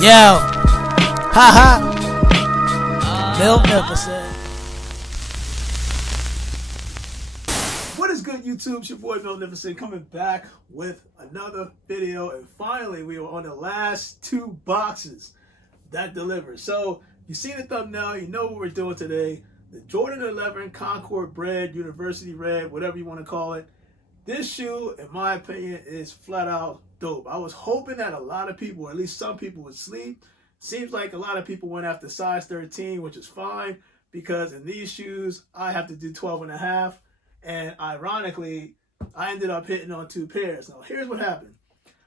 Yo, haha, Magnificent. What is good, YouTube? It's your boy Magnificent coming back with another video, and finally we are on the last two boxes that delivered. So you see the thumbnail, you know what we're doing today. The Jordan 11 Concord Bread, University Red, whatever you want to call it. This shoe, in my opinion, is flat out dope. I was hoping that a lot of people, or at least some people, would sleep. Seems like a lot of people went after size 13, which is fine, because in these shoes, I have to do 12.5. And ironically, I ended up hitting on 2 pairs. Now, here's what happened.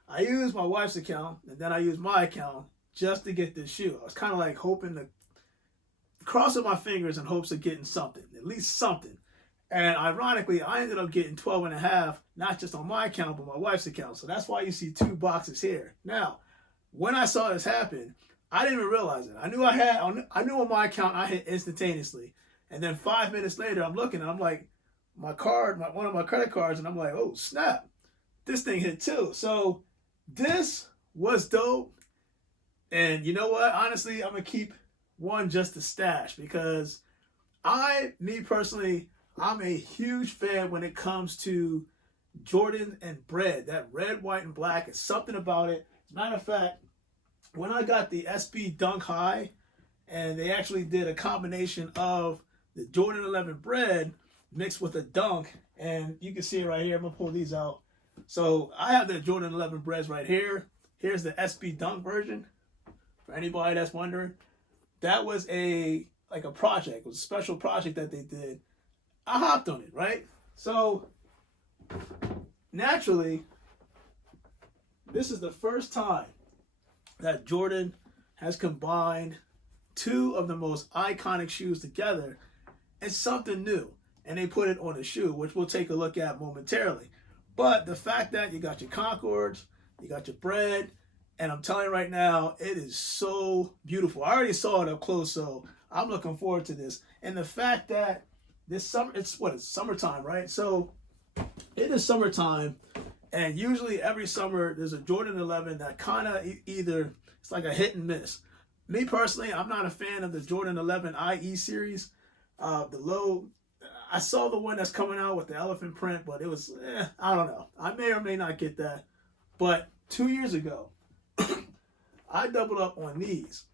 I used my wife's account, and then I used my account just to get this shoe. I was kind of like hoping to, crossing my fingers in hopes of getting something, at least something. And ironically, I ended up getting 12.5, not just on my account, but my wife's account. So that's why you see 2 boxes here. Now, when I saw this happen, I didn't even realize it. I knew on my account I hit instantaneously. And then 5 minutes later, I'm looking and I'm like, my card, one of my credit cards, and I'm like, oh, snap. This thing hit too. So this was dope. And you know what? Honestly, I'm going to keep one just to stash, because me personally, I'm a huge fan when it comes to Jordan and bread. That red, white, and black is something about it. As a matter of fact, when I got the SB Dunk High, and they actually did a combination of the Jordan 11 bread mixed with a dunk, and you can see it right here. I'm going to pull these out. So I have the Jordan 11 breads right here. Here's the SB Dunk version, for anybody that's wondering. That was like a project. It was a special project that they did. I hopped on it, right? So, naturally, this is the first time that Jordan has combined 2 of the most iconic shoes together. It's something new, and they put it on a shoe, which we'll take a look at momentarily. But the fact that you got your Concords, you got your bread, and I'm telling you right now, it is so beautiful. I already saw it up close, so I'm looking forward to this. And the fact that this summer, it's summertime, right? So it is summertime, and usually every summer there's a Jordan 11 that kind of either, it's like a hit and miss. Me personally, I'm not a fan of the Jordan 11 IE series. The low, I saw the one that's coming out with the elephant print, but it was, I don't know. I may or may not get that. But 2 years ago, I doubled up on these.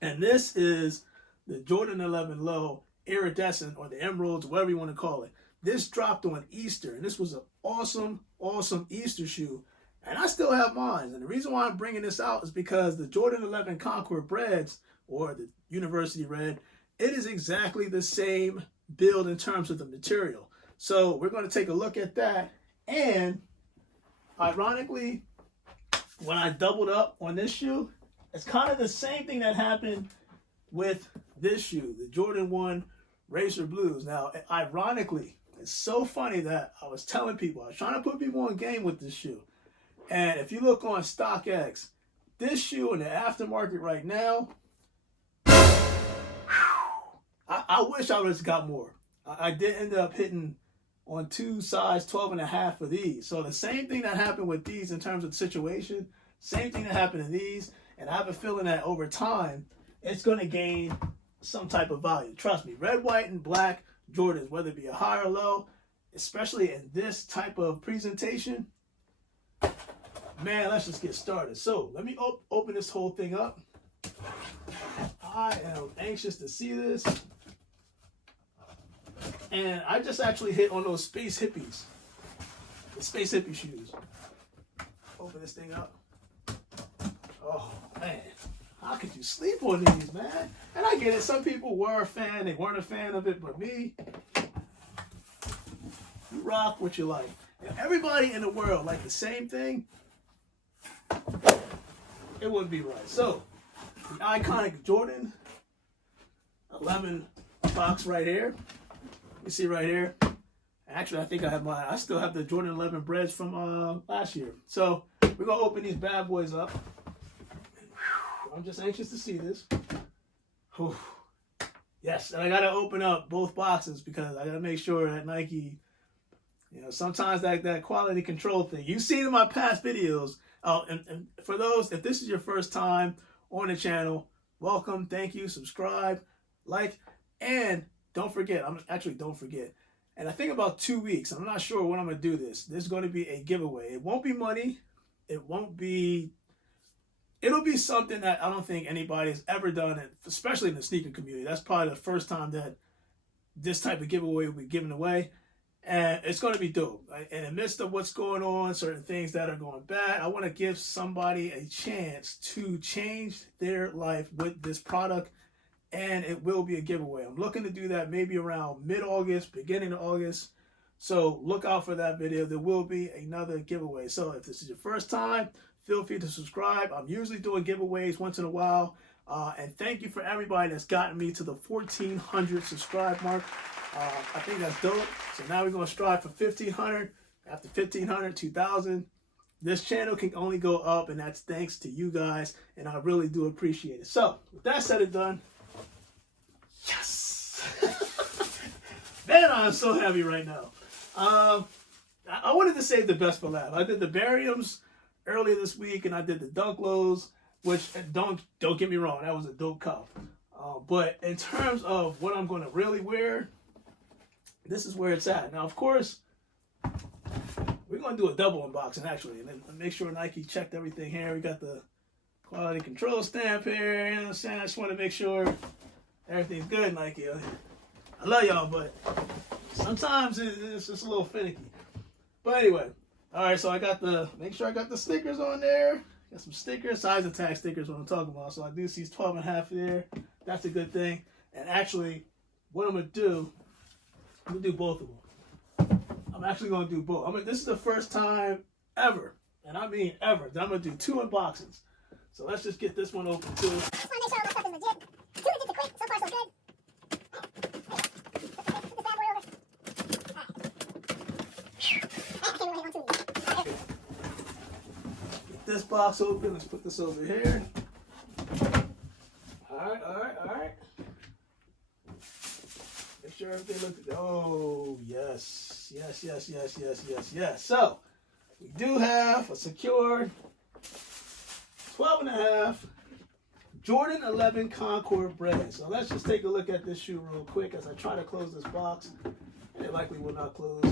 And this is the Jordan 11 Low Iridescent, or the Emeralds, whatever you want to call it. This dropped on Easter, and this was an awesome, awesome Easter shoe. And I still have mine. And the reason why I'm bringing this out is because the Jordan 11 Concord Breads, or the University Red, it is exactly the same build in terms of the material. So we're going to take a look at that. And ironically, when I doubled up on this shoe, it's kind of the same thing that happened with this shoe, the Jordan 1 Racer Blues. Now, ironically, it's so funny that I was telling people, I was trying to put people on game with this shoe. And if you look on StockX, this shoe in the aftermarket right now, I wish I would have got more. I did end up hitting on 2 size 12.5 for these. So the same thing that happened with these in terms of the situation, same thing that happened in these. And I have a feeling that over time, it's going to gain some type of value. Trust me, red, white, and black Jordans, whether it be a high or low, especially in this type of presentation, man, let's just get started. So let me open this whole thing up. I am anxious to see this. And I just actually hit on those Space Hippies. The Space Hippie shoes. Open this thing up. Oh, man. How could you sleep on these, man? And I get it. Some people were a fan. They weren't a fan of it. But me, you rock what you like. If everybody in the world like the same thing, it wouldn't be right. So, the iconic Jordan 11 box right here. You see right here. Actually, I think I still have the Jordan 11 breads from last year. So, we're going to open these bad boys up. I'm just anxious to see this. Whew. Yes, and I got to open up both boxes because I got to make sure that Nike, sometimes that quality control thing. You've seen in my past videos. And for those, if this is your first time on the channel, welcome, thank you, subscribe, like, and don't forget, don't forget. And I think about 2 weeks, I'm not sure when I'm going to do this. There's going to be a giveaway. It won't be money. It'll be something that I don't think anybody has ever done, especially in the sneaker community. That's probably the first time that this type of giveaway will be given away. And it's going to be dope. In the midst of what's going on, certain things that are going bad, I want to give somebody a chance to change their life with this product. And it will be a giveaway. I'm looking to do that maybe around mid-August, beginning of August. So look out for that video. There will be another giveaway. So if this is your first time, feel free to subscribe. I'm usually doing giveaways once in a while. And thank you for everybody that's gotten me to the 1,400 subscribe mark. I think that's dope. So now we're going to strive for 1,500. After 1,500, 2,000. This channel can only go up, and that's thanks to you guys. And I really do appreciate it. So with that said and done, yes! Man, I'm so happy right now. I wanted to save the best for last. I did the bariums earlier this week, and I did the dunk lows, which don't get me wrong, that was a dope cup. But in terms of what I'm going to really wear, this is where it's at. Now, of course, we're going to do a double unboxing actually, and then make sure Nike checked everything here. We got the quality control stamp here. You know what I'm saying? I just want to make sure everything's good, Nike. I love y'all, but sometimes it's just a little finicky. But anyway, all right, so make sure I got the stickers on there. Got some stickers, size and tag stickers, what I'm talking about. So I do see 12.5 there. That's a good thing. And actually, what I'm going to do, I'm going to do both of them. I'm actually going to do both. This is the first time ever, and I mean ever, that I'm going to do 2 unboxings. So let's just get this one open too. I just want to make sure all my stuff is legit. 2 legit to quick. So far, so good. Put this bad boy over. I can't really hang on to these. Get this box open. Let's put this over here. All right. Make sure everything looks good. Oh, yes. So, we do have a secured 12.5 Jordan 11 Concord bread. So let's just take a look at this shoe real quick as I try to close this box. And it likely will not close.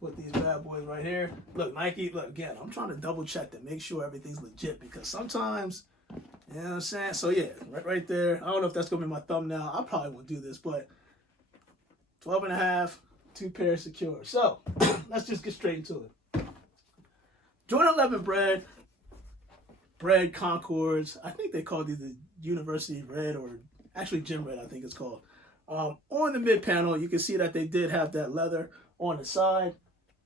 Put these bad boys right here. Look, Nike, look, again, I'm trying to double check to make sure everything's legit, because sometimes, you know what I'm saying? So yeah, right there. I don't know if that's going to be my thumbnail. I probably won't do this, but 12.5, 2 pairs secure. So let's just get straight into it. Jordan 11 bread Concords. I think they call these the University Red, or actually Gym Red, I think it's called. On the mid panel, you can see that they did have that leather on the side.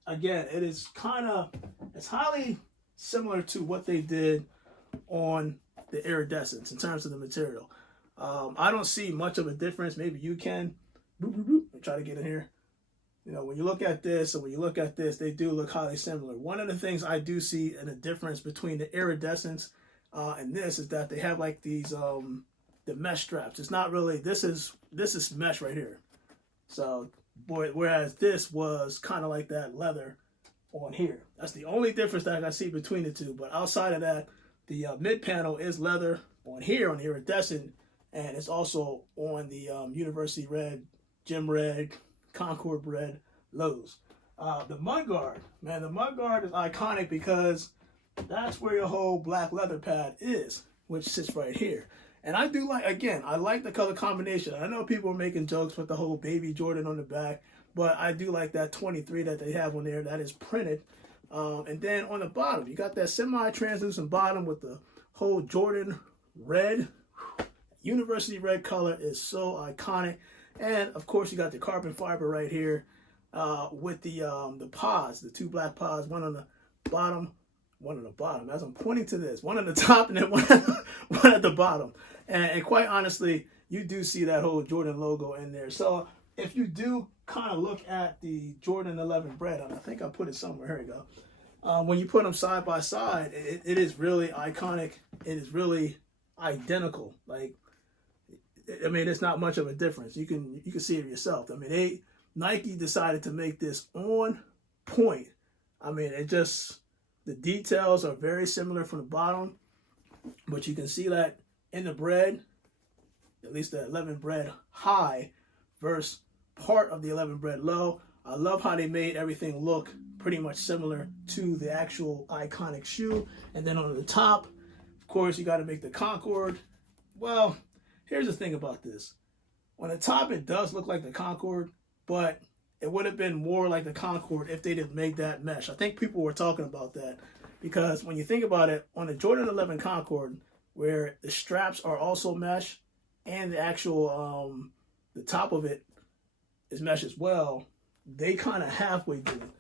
Again, it's highly similar to what they did on the Iridescence in terms of the material. I don't see much of a difference. Maybe you can. Boop, boop, boop. I'll try to get in here. You know, when you look at this and when you look at this, they do look highly similar. One of the things I do see in a difference between the Iridescence and this is that they have like these the mesh straps. It's not really, this is mesh right here. So, whereas this was kind of like that leather on here. That's the only difference that I see between the two. But outside of that, the mid panel is leather on here on the Iridescent, and it's also on the University Red, Gym Red, Concord Red lows. The mudguard, man, the mudguard is iconic because that's where your whole black leather pad is, which sits right here. And I do like, again, I like the color combination. I know people are making jokes with the whole baby Jordan on the back, but I do like that 23 that they have on there that is printed. And then on the bottom, you got that semi-translucent bottom with the whole Jordan red. University red color is so iconic. And of course, you got the carbon fiber right here with the pods, the 2 black pods, one on the bottom, one on the bottom. As I'm pointing to this, one on the top and then one at the bottom. And quite honestly, you do see that whole Jordan logo in there. So if you do kind of look at the Jordan 11 bread, and I think I put it somewhere, here we go. When you put them side by side, it is really iconic. It is really identical. Like, I mean, it's not much of a difference. You can see it yourself. I mean, Nike decided to make this on point. I mean, the details are very similar from the bottom, but you can see that in the bread, at least the 11 bread high versus part of the 11 bread low. I love how they made everything look pretty much similar to the actual iconic shoe. And then on the top, of course, you got to make the Concord. Well, here's the thing about this. On the top, it does look like the Concord, but it would have been more like the Concord if they didn't make that mesh. I think people were talking about that because when you think about it, on the Jordan 11 Concord, where the straps are also mesh and the actual, the top of it is mesh as well, they kind of halfway did it.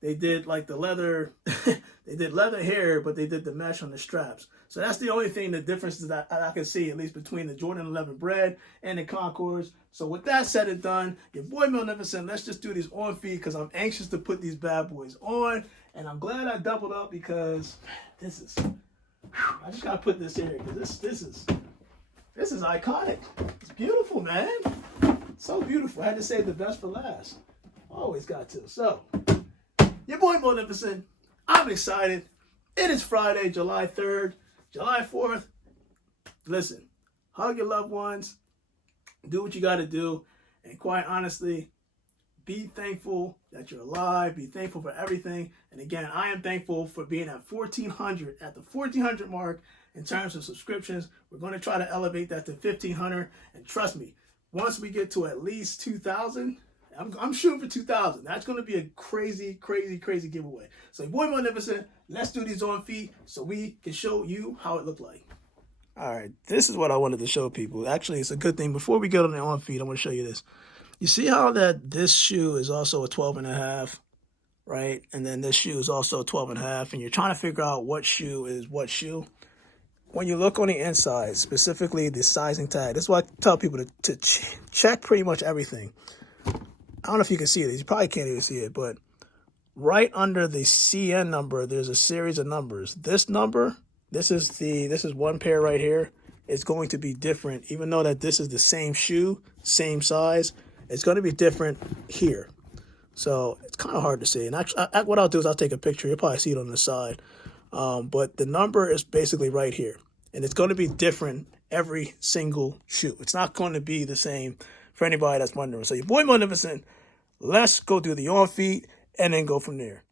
They did like the leather, they did leather here, but they did the mesh on the straps. So that's the only thing, the differences that I can see, at least between the Jordan 11 bread and the Concords. So with that said and done, your boy Magnificent, let's just do these on feet because I'm anxious to put these bad boys on. And I'm glad I doubled up because this is, I just got to put this here because this is iconic. It's beautiful, man. So beautiful. I had to save the best for last. Always got to. So, your boy Magnificent, I'm excited. It is Friday, July 3rd, July 4th. Listen, hug your loved ones, do what you got to do, and quite honestly, be thankful that you're alive, be thankful for everything. And again, I am thankful for being at 1,400, at the 1,400 mark in terms of subscriptions. We're going to try to elevate that to 1,500, and trust me, once we get to at least 2,000, I'm shooting for 2,000. That's going to be a crazy, crazy, crazy giveaway. So, boy Magnificent, let's do these on feet so we can show you how it looked like. All right, this is what I wanted to show people. Actually, it's a good thing. Before we get on the on feet, I want to show you this. You see how that this shoe is also a 12.5, right? And then this shoe is also 12.5, and you're trying to figure out what shoe is what shoe. When you look on the inside, specifically the sizing tag, that's why I tell people to check pretty much everything. I don't know if you can see it. You probably can't even see it, but right under the CN number, there's a series of numbers. This number, this is one pair right here. It's going to be different, even though that this is the same shoe, same size. It's going to be different here. So it's kind of hard to see. And actually, what I'll do is I'll take a picture. You'll probably see it on the side. But the number is basically right here. And it's going to be different every single shoe. It's not going to be the same for anybody that's wondering. So your boy Magnificent, let's go do the on feet and then go from there.